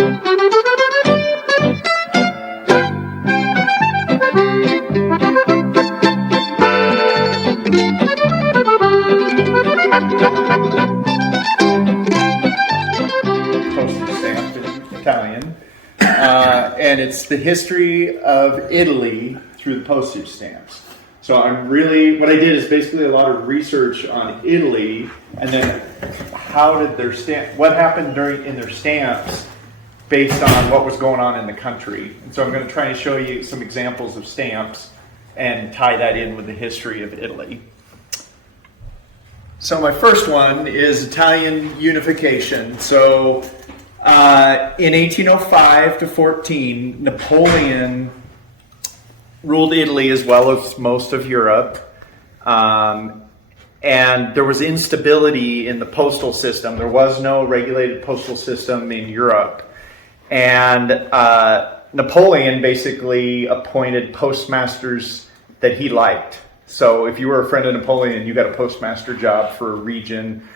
Postage stamp in Italian, and it's the history of Italy through the postage stamps. So what I did is basically a lot of research on Italy, and then what happened in their stamps based on what was going on in the country. And so I'm going to try and show you some examples of stamps and tie that in with the history of Italy. So my first one is Italian Unification. So in 1805 to 14, Napoleon ruled Italy as well as most of Europe. And there was instability in the postal system. There was no regulated postal system in Europe. And Napoleon basically appointed postmasters that he liked. So if you were a friend of Napoleon, you got a postmaster job for a region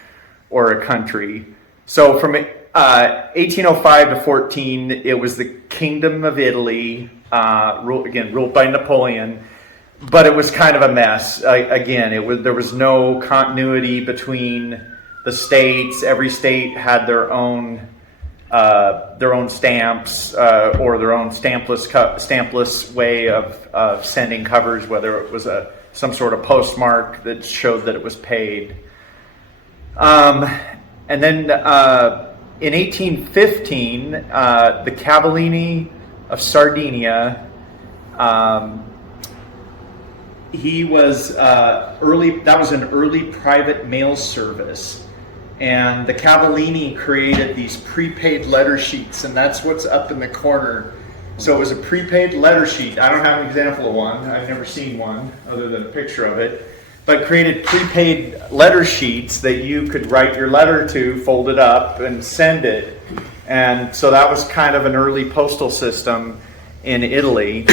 or a country. So from 1805 to 14, it was the Kingdom of Italy, ruled by Napoleon, but it was kind of a mess. There was no continuity between the states. Every state had their own stamps or their own stampless way of sending covers, whether it was some sort of postmark that showed that it was paid. And then in 1815, the Cavallini of Sardinia, that was an early private mail service. And the Cavallini created these prepaid letter sheets, and that's what's up in the corner. So it was a prepaid letter sheet. I don't have an example of one. I've never seen one other than a picture of it. But created prepaid letter sheets that you could write your letter to, fold it up, and send it. And so that was kind of an early postal system in Italy.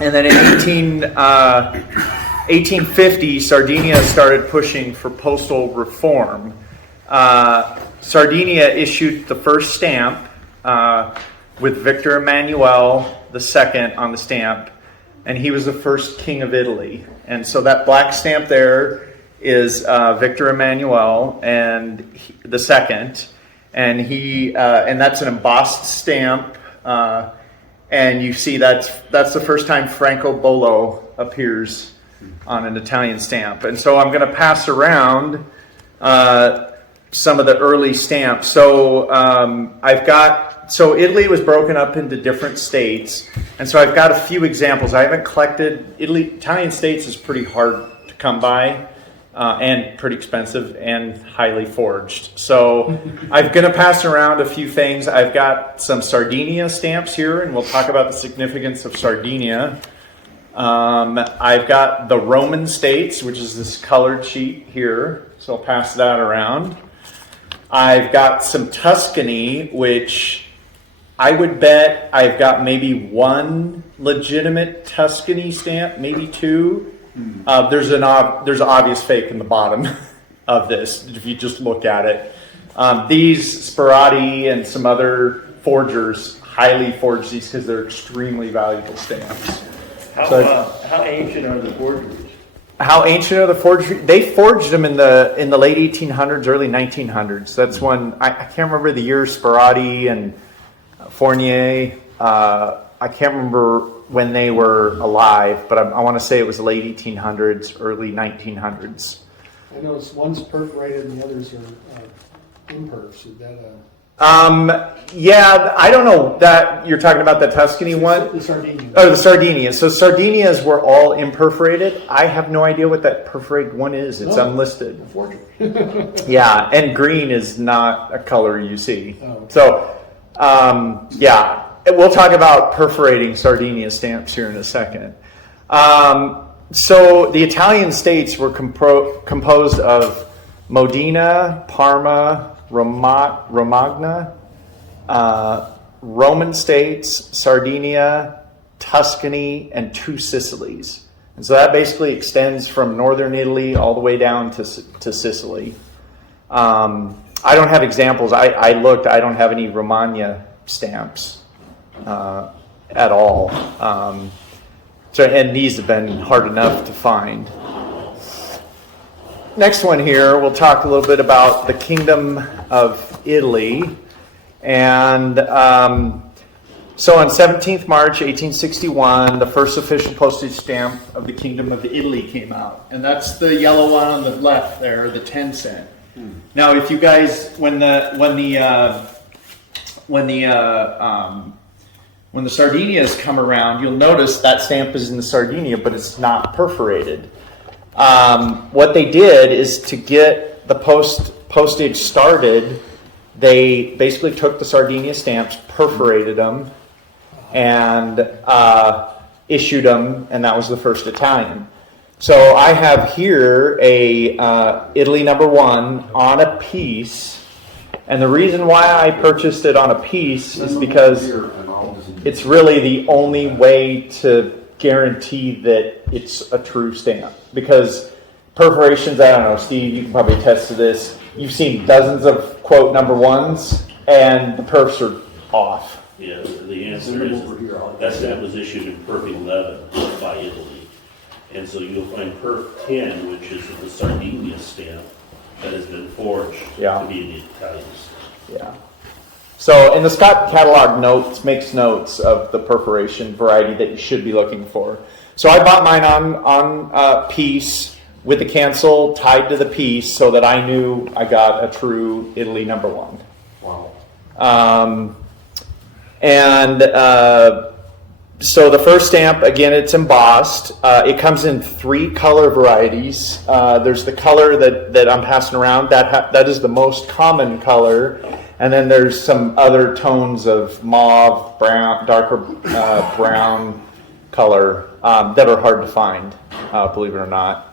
And then in 1850, Sardinia started pushing for postal reform. Sardinia issued the first stamp with Victor Emmanuel II on the stamp, and he was the first king of Italy. And so that black stamp there is Victor Emmanuel the second, and that's an embossed stamp. And you see that's the first time Francobollo appears on an Italian stamp. And so I'm going to pass around some of the early stamps. So So Italy was broken up into different states, and so I've got a few examples. I haven't collected Italian states is pretty hard to come by, and pretty expensive and highly forged. So I'm going to pass around a few things. I've got some Sardinia stamps here, and we'll talk about the significance of Sardinia. I've got the Roman states, which is this colored sheet here, so I'll pass that around. I've got some Tuscany, which I would bet I've got maybe one legitimate Tuscany stamp, maybe two. There's an obvious fake in the bottom of this if you just look at it. These Sperati and some other forgers highly forge these because they're extremely valuable stamps. How ancient are the forgeries? How ancient are the forgeries? They forged them in the late 1800s, early 1900s. That's when I can't remember the year. Sperati and Fournier. I can't remember when they were alive, but I want to say it was late 1800s, early 1900s. I know one's perforated and the others are imperfs. Is that yeah, I don't know that you're talking about the Tuscany one. The Sardinia. Oh, the Sardinia. So Sardinias were all imperforated. I have no idea what that perforated one is. It's unlisted. A forgery. Yeah, and green is not a color you see. Oh, okay. So, yeah, we'll talk about perforating Sardinia stamps here in a second. So the Italian states were composed of Modena, Parma, Romagna, Roman states, Sardinia, Tuscany, and two Sicilies. And so that basically extends from northern Italy all the way down to Sicily. I don't have examples. I looked. I don't have any Romagna stamps at all. And these have been hard enough to find. Next one here, we'll talk a little bit about the Kingdom of Italy. And so on 17th March 1861, the first official postage stamp of the Kingdom of Italy came out. And that's the yellow one on the left there, the 10 cent. Now, if you guys, when the Sardinias come around, you'll notice that stamp is in the Sardinia, but it's not perforated. What they did is to get the postage started, they basically took the Sardinia stamps, perforated them, and issued them, and that was the first Italian. So I have here a Italy #1 on a piece, and the reason why I purchased it on a piece is because it's really the only way to guarantee that it's a true stamp. Because perforations, I don't know, Steve, you can probably attest to this. You've seen dozens of quote #1s, and the perfs are off. Yeah, the answer is that stamp was issued in perf 11 by Italy. And so you'll find perf 10, which is the Sardinia stamp that has been forged to be in the Italians. Yeah. So, and the Scott catalog makes notes of the perforation variety that you should be looking for. So I bought mine on piece with the cancel tied to the piece so that I knew I got a true Italy #1. Wow. So the first stamp, again, it's embossed. It comes in 3 color varieties. There's the color that I'm passing around. That is the most common color. And then there's some other tones of mauve, brown, darker brown color that are hard to find, believe it or not.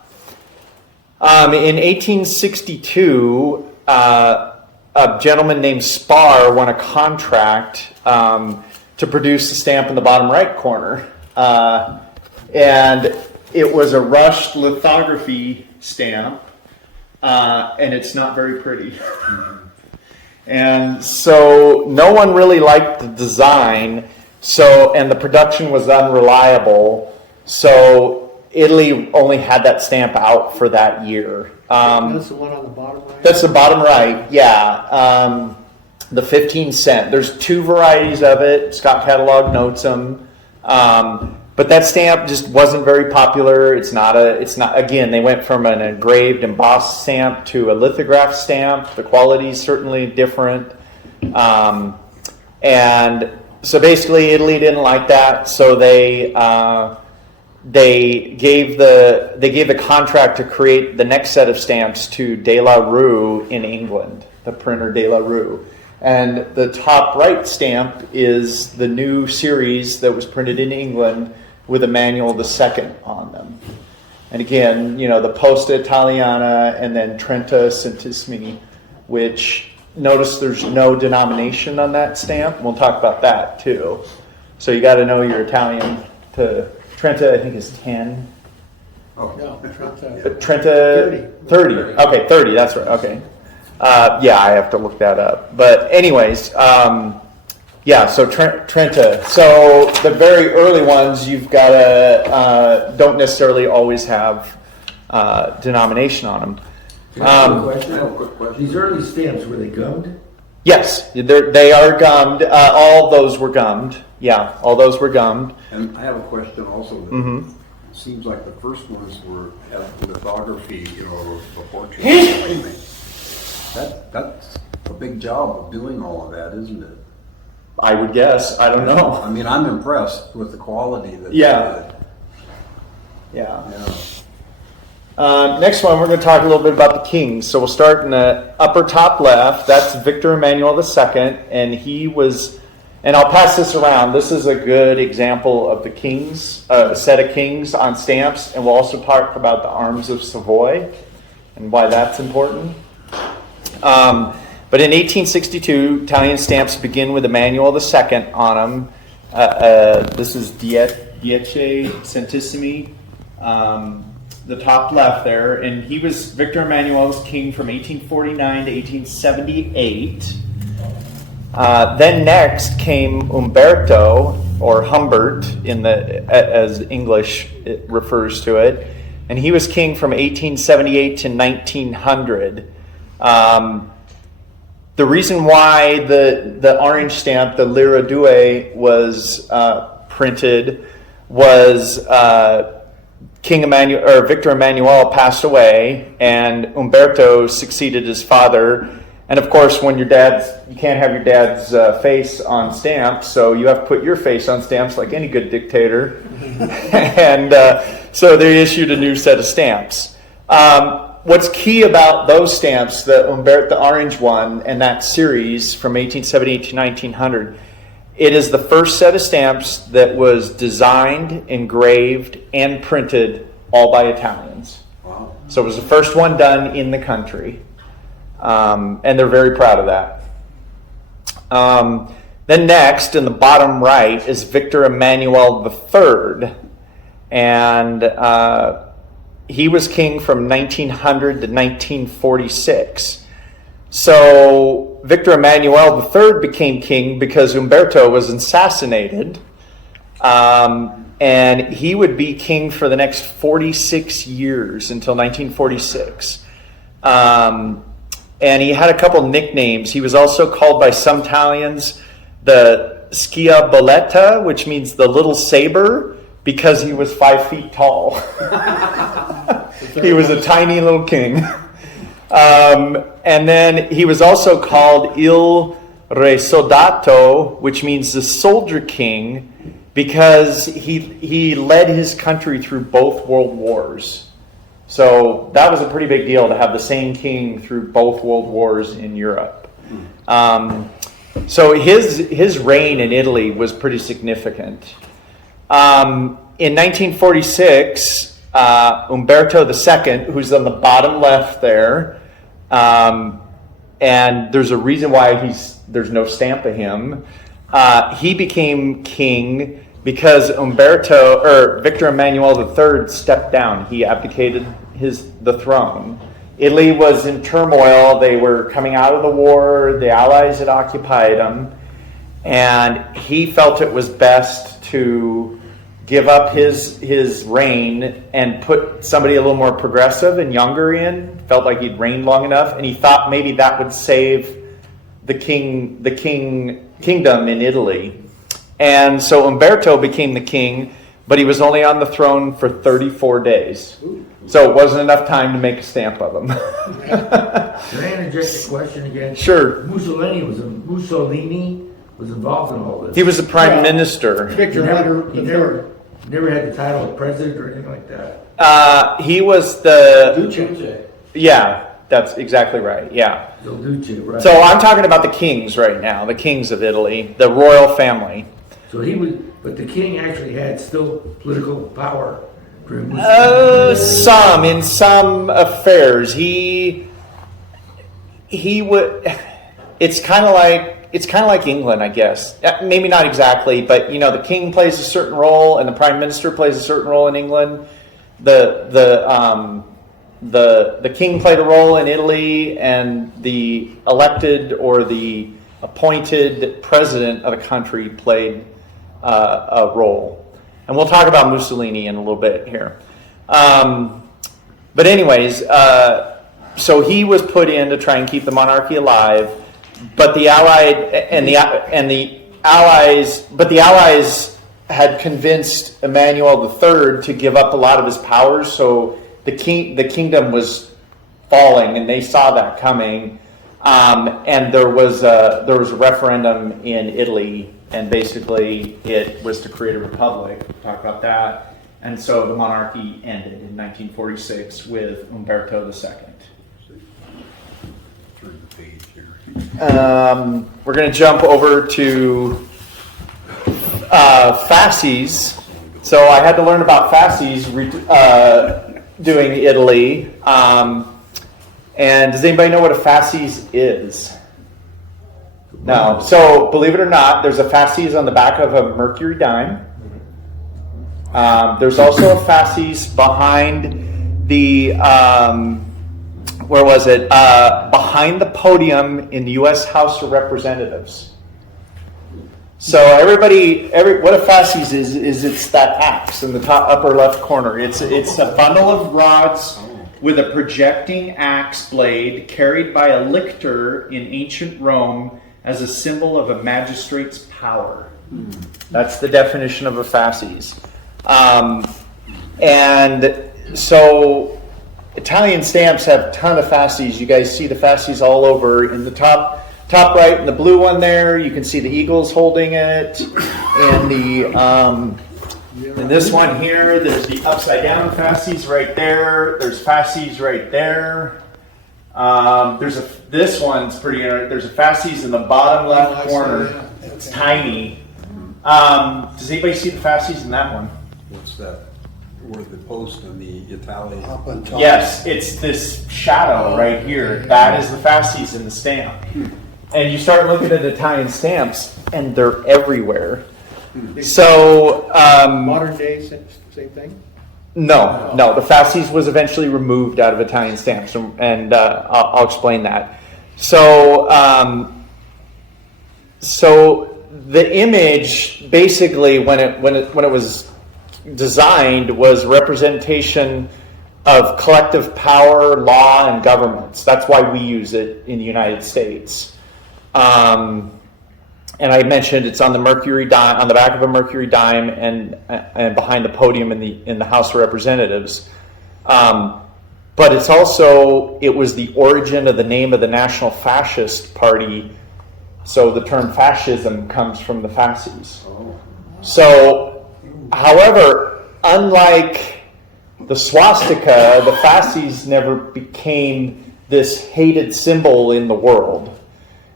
In 1862, a gentleman named Spar won a contract to produce the stamp in the bottom right corner. And it was a rushed lithography stamp, and it's not very pretty. And so no one really liked the design, and the production was unreliable, so Italy only had that stamp out for that year. That's the one on the bottom right? That's the bottom right, yeah. The 15 cent. There's 2 varieties of it. Scott Catalog notes them. But that stamp just wasn't very popular. It's not, again, they went from an engraved embossed stamp to a lithograph stamp. The quality is certainly different. And so basically Italy didn't like that. So they gave the contract to create the next set of stamps to De La Rue in England, the printer De La Rue. And the top right stamp is the new series that was printed in England with Emmanuel II on them. And again, the Posta Italiana and then Trenta Centesimi, which notice there's no denomination on that stamp. We'll talk about that too. So you got to know your Italian. Trenta, I think, is 10. Oh, no, Trenta. Trenta 30. Okay, 30, that's right. Okay. Yeah, I have to look that up. But anyways, so Trenta. So the very early ones, you've got to don't necessarily always have denomination on them. I have a quick question. These early stamps, were they gummed? Yes, they are gummed. All those were gummed. Yeah, all those were gummed. And I have a question also. Mm-hmm. It seems like the first ones had lithography, the portraits and everything. That's a big job of doing all of that, isn't it? I would guess. I don't know. I mean, I'm impressed with the quality that Yeah. Next one, we're going to talk a little bit about the kings. So we'll start in the upper top left. That's Victor Emmanuel II, and he was, and I'll pass this around. This is a good example of the kings, a set of kings on stamps, and we'll also talk about the arms of Savoy and why that's important. But in 1862, Italian stamps begin with Emmanuel II on them. This is Dieci Centesimi, the top left there. And Victor Emmanuel was king from 1849 to 1878. Then next came Umberto, or Humbert, as English it refers to it, and he was king from 1878 to 1900. The reason why the orange stamp, the Lira Due, was printed was Victor Emmanuel passed away, and Umberto succeeded his father. And of course, when you can't have your dad's face on stamps, so you have to put your face on stamps like any good dictator. And so they issued a new set of stamps. What's key about those stamps, the orange one, and that series from 1878 to 1900, it is the first set of stamps that was designed, engraved, and printed all by Italians. Wow. So it was the first one done in the country. And they're very proud of that. Then next, in the bottom right, is Victor Emmanuel III. And he was king from 1900 to 1946. So Victor Emmanuel III became king because Umberto was assassinated. And he would be king for the next 46 years until 1946. And he had a couple nicknames. He was also called by some Italians the Schiaboletta, which means the little saber, because he was 5 feet tall. He was a tiny little king. And then he was also called Il Re Soldato, which means the soldier king, because he led his country through both world wars. So that was a pretty big deal to have the same king through both world wars in Europe. So his reign in Italy was pretty significant. In 1946, Umberto II, who's on the bottom left there, and there's a reason why there's no stamp of him, he became king because Victor Emmanuel III stepped down. He abdicated the throne. Italy was in turmoil. They were coming out of the war. The Allies had occupied them. And he felt it was best to give up his reign and put somebody a little more progressive and younger in. Felt like he'd reigned long enough. And he thought maybe that would save the kingdom in Italy. And so Umberto became the king, but he was only on the throne for 34 days. So it wasn't enough time to make a stamp of him. Can I interject a question again? Sure. Mussolini was involved in all this. He was the prime minister. Victor He never had the title of president or anything like that. He was the... Duce. Yeah, that's exactly right. Yeah. Il Duce, right. So I'm talking about the kings right now, the kings of Italy, the royal family. So but the king actually had still political power during Mussolini. In some affairs, he would. It's kind of like England, I guess. Maybe not exactly, but the king plays a certain role, and the prime minister plays a certain role in England. The king played a role in Italy, and the elected or the appointed president of the country played a role. And we'll talk about Mussolini in a little bit here. But anyways, so he was put in to try and keep the monarchy alive, but the Allies had convinced Emmanuel III to give up a lot of his powers, so the kingdom was falling, and they saw that coming. And there was a referendum in Italy, and basically it was to create a republic. We'll talk about that. And so the monarchy ended in 1946 with Umberto II. Turn the page here. We're going to jump over to Fasties. So I had to learn about Fasties doing Italy. And does anybody know what a fasces is? No. So believe it or not, there's a fasces on the back of a mercury dime. There's also a fasces behind the behind the podium in the U.S. House of Representatives. So what a fasces is it's that axe in the top upper left corner. It's a bundle of rods with a projecting axe blade carried by a lictor in ancient Rome as a symbol of a magistrate's power. That's the definition of a fasces. And so Italian stamps have a ton of fasces. You guys see the fasces all over. In the top right, in the blue one there, you can see the eagles holding it. In this one here, there's the upside down fasces right there. There's fasces right there. This one's pretty interesting. There's a fasces in the bottom left corner. It's tiny. Does anybody see the fasces in that one? What's that? Where the post and the Italian. Up on top. Yes, it's this shadow right here. That is the fasces in the stamp. And you start looking at Italian stamps, and they're everywhere. So Modern day, same thing? no, the fasces was eventually removed out of Italian stamps, and I'll explain that. So the image basically, when it was designed, was representation of collective power, law, and governments. That's why we use it in the United States. And I mentioned it's on the mercury dime, on the back of a mercury dime, and behind the podium in the House of Representatives. But it was the origin of the name of the National Fascist Party. So the term fascism comes from the fasces. So, however, unlike the swastika, the fasces never became this hated symbol in the world.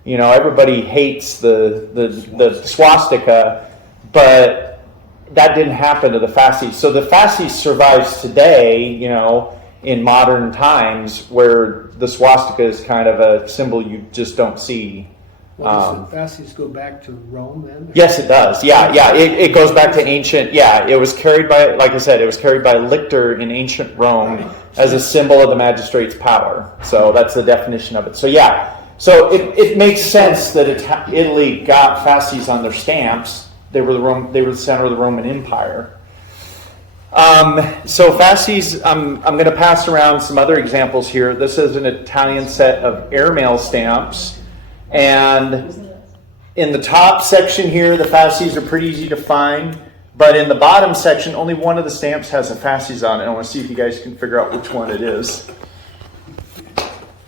You know, everybody hates the swastika, but that didn't happen to the fasces. So the fasces survives today, you know, in modern times, where the swastika is kind of a symbol you just don't see. Well, does the fasces go back to Rome then? Yes, it does. Yeah. It goes back to ancient. Yeah, it was carried by, like I said, it was carried by a lictor in ancient Rome as a symbol of the magistrate's power. So that's the definition of it. So yeah. So it makes sense that Italy got fasces on their stamps. They were the center of the Roman Empire. So fasces, I'm going to pass around some other examples here. This is an Italian set of airmail stamps. And in the top section here, the fasces are pretty easy to find. But in the bottom section, only one of the stamps has a fasces on it. I want to see if you guys can figure out which one it is.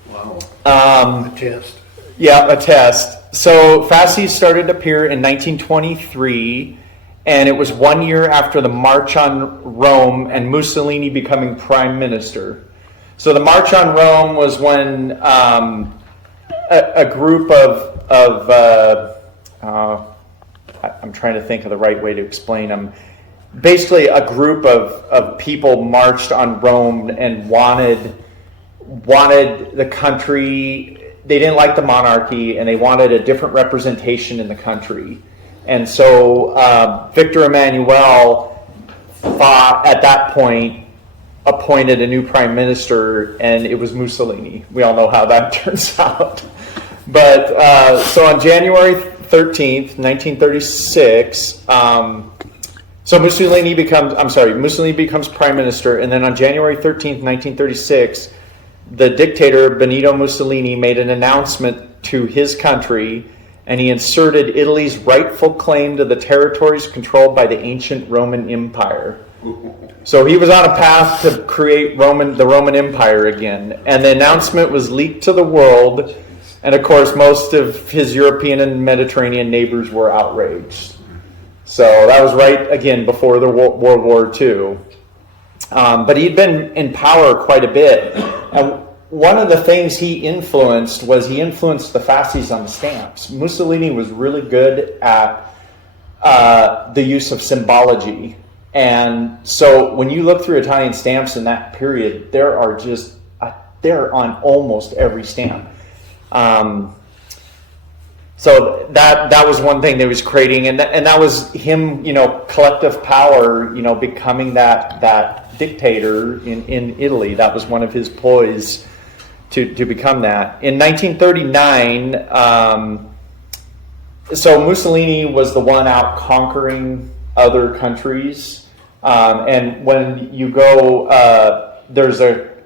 Wow. A test. Yeah, a test. So fasces started to appear in 1923, and it was 1 year after the March on Rome and Mussolini becoming prime minister. So the March on Rome was when a group I'm trying to think of the right way to explain them. Basically, a group of people marched on Rome and wanted the country. They didn't like the monarchy, and they wanted a different representation in the country. And so Victor Emmanuel at that point appointed a new prime minister, and it was Mussolini. We all know how that turns out. But so on January 13th, 1936, Mussolini becomes prime minister, and then on January 13th, 1936, the dictator Benito Mussolini made an announcement to his country, and he inserted Italy's rightful claim to the territories controlled by the ancient Roman Empire. So he was on a path to create the Roman Empire again, and the announcement was leaked to the world, and of course most of his European and Mediterranean neighbors were outraged. So that was right, again, before the World War II. But he'd been in power quite a bit. And one of the things he influenced the fasces on the stamps. Mussolini was really good at the use of symbology. And so when you look through Italian stamps in that period, they're on almost every stamp. So that was one thing that he was creating, and that was him, collective power, becoming that dictator in Italy. That was one of his ploys to become that. In 1939, so Mussolini was the one out conquering other countries. And when you go,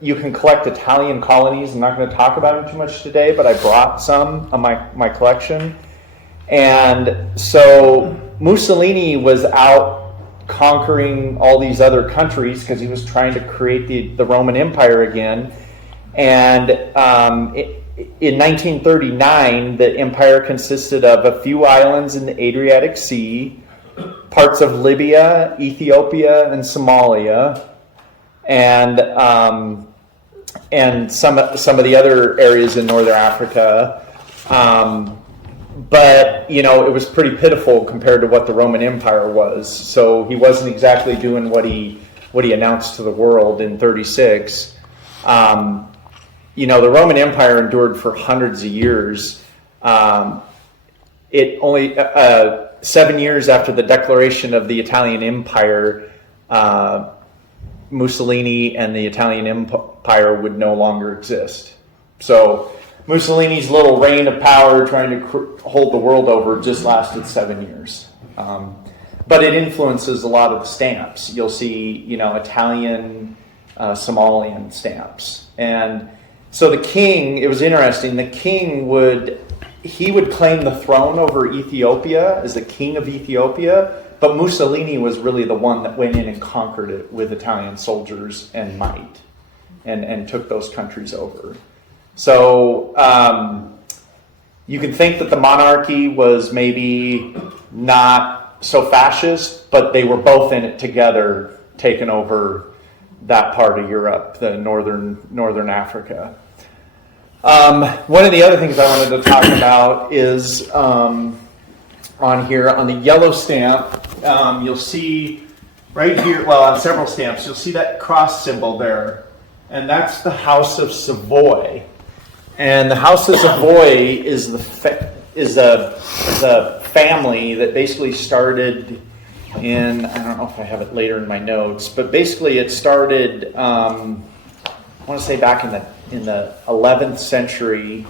you can collect Italian colonies. I'm not going to talk about them too much today, but I brought some of my collection. And so Mussolini was out conquering all these other countries because he was trying to create the Roman Empire again. And in 1939, the empire consisted of a few islands in the Adriatic Sea, parts of Libya, Ethiopia, and Somalia, and some of the other areas in northern Africa. But, it was pretty pitiful compared to what the Roman Empire was. So he wasn't exactly doing what he announced to the world in 36. The Roman Empire endured for hundreds of years. It only 7 years after the declaration of the Italian Empire, Mussolini and the Italian Empire would no longer exist. So Mussolini's little reign of power trying to hold the world over just lasted 7 years. But it influences a lot of the stamps. You'll see, Italian, Somalian stamps. And so the king, it was interesting, the king would claim the throne over Ethiopia as the king of Ethiopia, but Mussolini was really the one that went in and conquered it with Italian soldiers and might and took those countries over. So you can think that the monarchy was maybe not so fascist, but they were both in it together, taking over that part of Europe, the northern Africa. One of the other things I wanted to talk about is on here, on the yellow stamp, you'll see right here, on several stamps, you'll see that cross symbol there. And that's the House of Savoy. And the House of Savoy is a family that basically started in, I don't know if I have it later in my notes, but basically it started, I want to say back in the 11th century,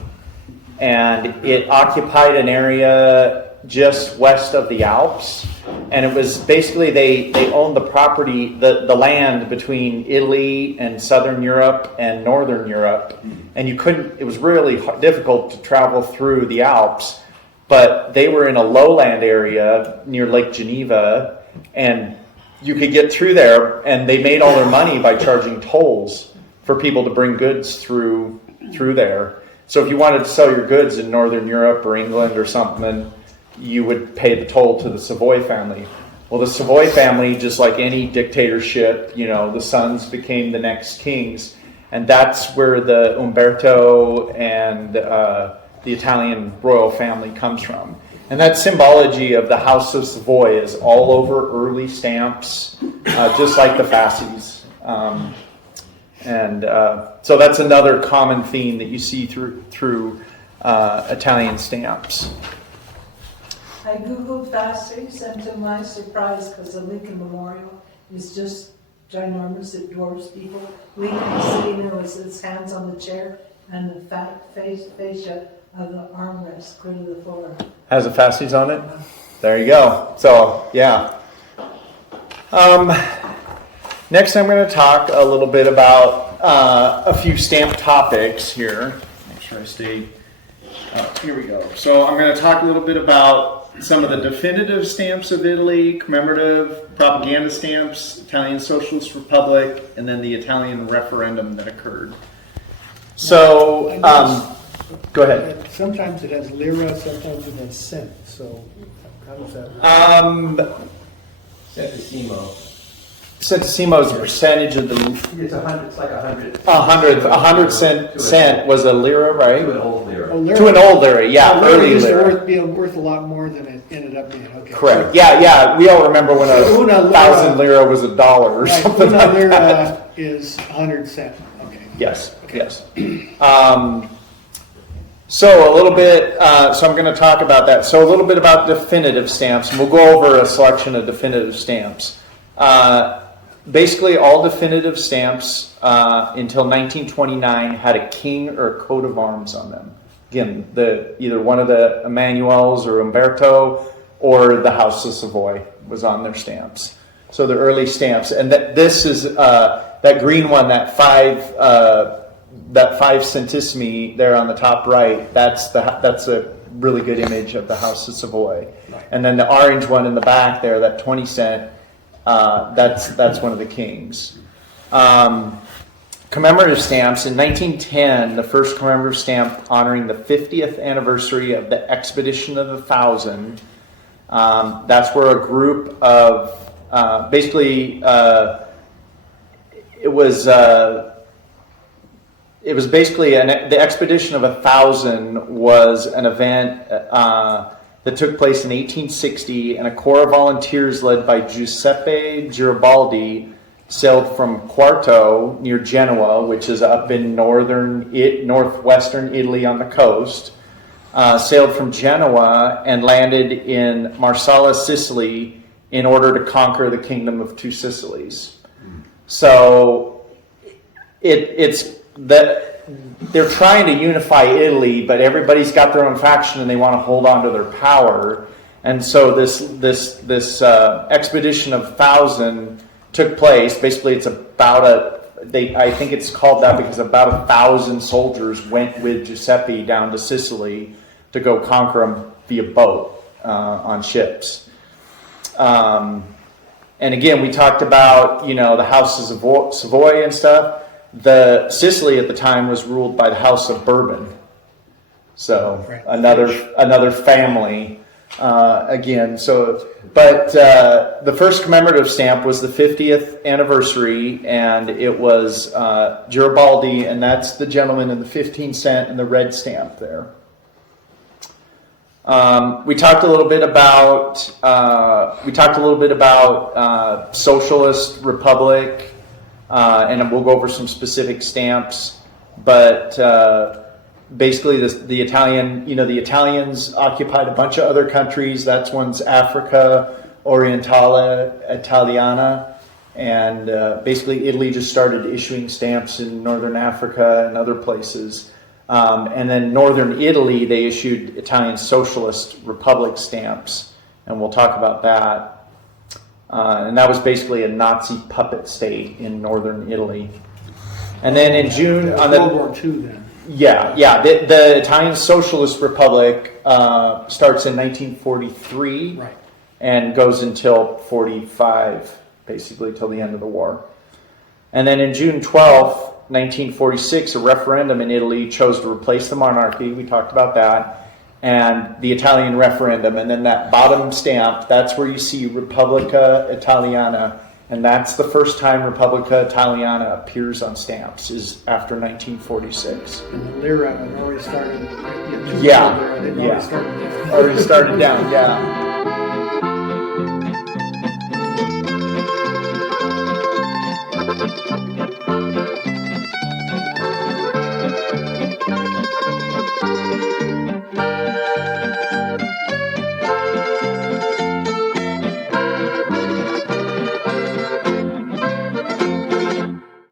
and it occupied an area just west of the Alps. And it was basically, they owned the property, the land between Italy and Southern Europe and Northern Europe. And it was really difficult to travel through the Alps, but they were in a lowland area near Lake Geneva, and you could get through there, and they made all their money by charging tolls for people to bring goods through there. So if you wanted to sell your goods in Northern Europe or England or something, you would pay the toll to the Savoy family. Well, the Savoy family, just like any dictatorship, the sons became the next kings. And that's where the Umberto and the Italian royal family comes from. And that symbology of the House of Savoy is all over early stamps, just like the Fasties. So that's another common theme that you see through Italian stamps. I googled Fasties, and to my surprise, because the Lincoln Memorial is just ginormous, it dwarfs people. Lincoln is sitting there with his hands on the chair, and the fascia of the armrest clear to the floor. Has a Fasties on it? There you go. So, yeah. Next, I'm going to talk a little bit about a few stamp topics here. Make sure I stay. Here we go. So, I'm going to talk a little bit about some of the definitive stamps of Italy, commemorative propaganda stamps, Italian Socialist Republic, and then the Italian referendum that occurred. So, go ahead. Sometimes it has lira, sometimes it has cent. So how does that work? Centesimo. Centesimo is a percentage of the. It's 100. It's like 100. A hundred cent was a lira, right? To an old lira. Oh, lira. To an old lira, yeah, Lira early used to lira. be worth a lot more than it ended up being. Okay. Correct. Yeah. We all remember when Una lira. 1,000 lira was $1 or Right, something una like lira that. is 100 cent. Okay. Yes. Yes. So a little bit. So I'm going to talk about that. So a little bit about definitive stamps, and we'll go over a selection of definitive stamps. Basically, all definitive stamps until 1929 had a king or a coat of arms on them. again, either one of the Emmanuels or Umberto or the House of Savoy was on their stamps. So the early stamps, and this is that green one, that five centesimi there on the top right. That's a really good image of the House of Savoy. And then the orange one in the back there, that 20 cent, that's one of the kings. Commemorative stamps. In 1910, the first commemorative stamp honoring the 50th anniversary of the Expedition of the Thousand. That's where a group of basically it was basically the Expedition of 1,000 was an event that took place in 1860, and a corps of volunteers led by Giuseppe Garibaldi sailed from Quarto near Genoa, which is up in northwestern Italy on the coast. Sailed from Genoa and landed in Marsala, Sicily, in order to conquer the Kingdom of Two Sicilies. So they're trying to unify Italy, but everybody's got their own faction and they want to hold on to their power. And so this expedition of 1,000 took place. Basically, it's about I think it's called that because about 1,000 soldiers went with Giuseppe down to Sicily to go conquer them via boat on ships. And again, we talked about the houses of Savoy and stuff. The Sicily at the time was ruled by the House of Bourbon, so another family again. So, but the first commemorative stamp was the 50th anniversary, and it was Garibaldi, and that's the gentleman in the 15 cent and the red stamp there. We talked a little bit about socialist republic. And we'll go over some specific stamps, but basically the Italians occupied a bunch of other countries. That's one's Africa Orientale Italiana, and basically Italy just started issuing stamps in northern Africa and other places. And then northern Italy, they issued Italian Socialist Republic stamps, and we'll talk about that. And that was basically a Nazi puppet state in northern Italy. And then in June on the World War II then. Yeah. The Italian Socialist Republic starts in 1943, Right. and goes until 45, basically till the end of the war. And then in June 12th, 1946, a referendum in Italy chose to replace the monarchy. We talked about that. And the Italian referendum, and then that bottom stamp, that's where you see Repubblica Italiana, and that's the first time Repubblica Italiana appears on stamps, is after 1946. And the lira had already started. Yeah. Already started down. Yeah.